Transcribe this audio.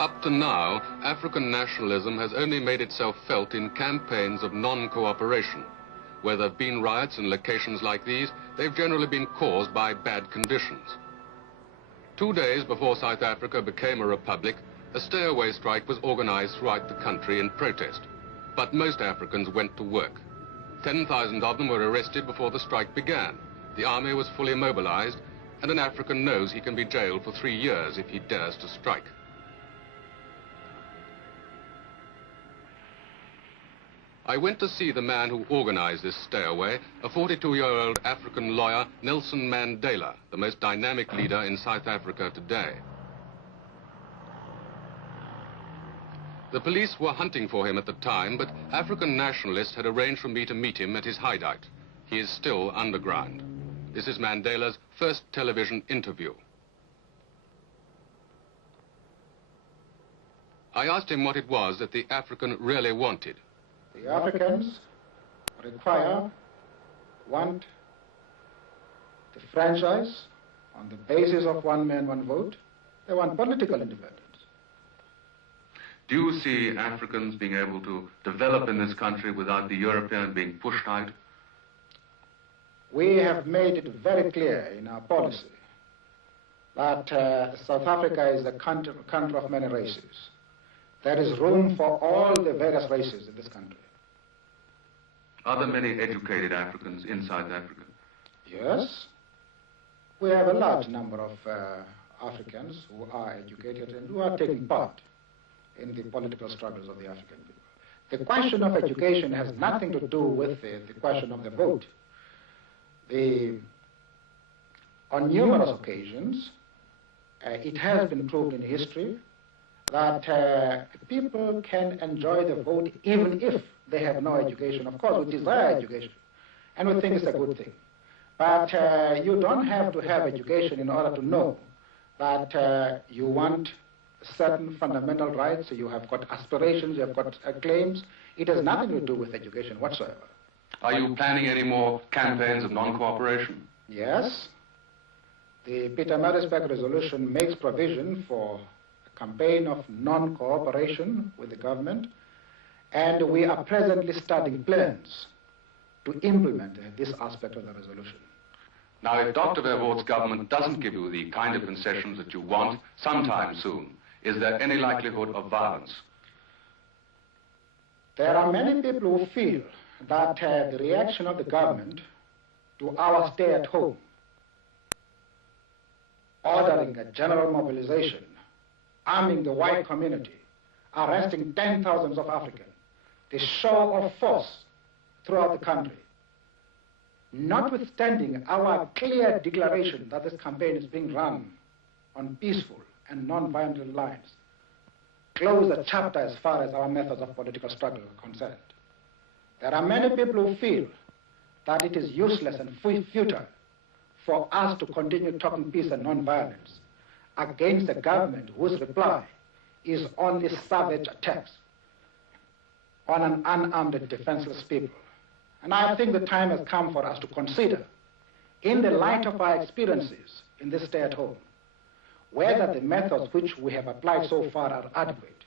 Up to now, African nationalism has only made itself felt in campaigns of non-cooperation. Where there have been riots in locations like these, they've generally been caused by bad conditions. 2 days before South Africa became a republic, a stay-away strike was organized throughout the country in protest. But most Africans went to work. 10,000 of them were arrested before the strike began. The army was fully mobilized, and an African knows he can be jailed for 3 years if he dares to strike. I went to see the man who organized this stay-away, a 42-year-old African lawyer, Nelson Mandela, the most dynamic leader in South Africa today. The police were hunting for him at the time, but African nationalists had arranged for me to meet him at his hideout. He is still underground. This is Mandela's first television interview. I asked him what it was that the African really wanted. The Africans want the franchise on the basis of one man, one vote. They want political independence. Do you see Africans being able to develop in this country without the European being pushed out? We have made it very clear in our policy that South Africa is a country of many races. There is room for all the various races in this country. Are there many educated Africans in South Africa? Yes. We have a large number of Africans who are educated and who are taking part in the political struggles of the African people. The question of education has nothing to do with the question of the vote. On numerous occasions, it has been proved in history that people can enjoy the vote even if they have no education. Of course, we desire education, and we think it's a good thing. But you don't have to have education in order to know that you want certain fundamental rights, you have got aspirations, you have got claims. It has nothing to do with education whatsoever. Are you planning any more campaigns of non-cooperation? Yes. The Pietermaritzburg resolution makes provision for a campaign of non-cooperation with the government, and we are presently studying plans to implement this aspect of the resolution. Now, if Dr. Verwoerd's government doesn't give you the kind of concessions that you want sometime soon, is there any likelihood of violence? There are many people who feel that the reaction of the government to our stay at home, ordering a general mobilization, arming the white community, arresting 10,000s of Africans, the show of force throughout the country, notwithstanding our clear declaration that this campaign is being run on peaceful and non-violent lines, close the chapter as far as our methods of political struggle are concerned. There are many people who feel that it is useless and futile for us to continue talking peace and non-violence against a government whose reply is only savage attacks on an unarmed and defenseless people. And I think the time has come for us to consider, in the light of our experiences in this stay at home, whether the methods which we have applied so far are adequate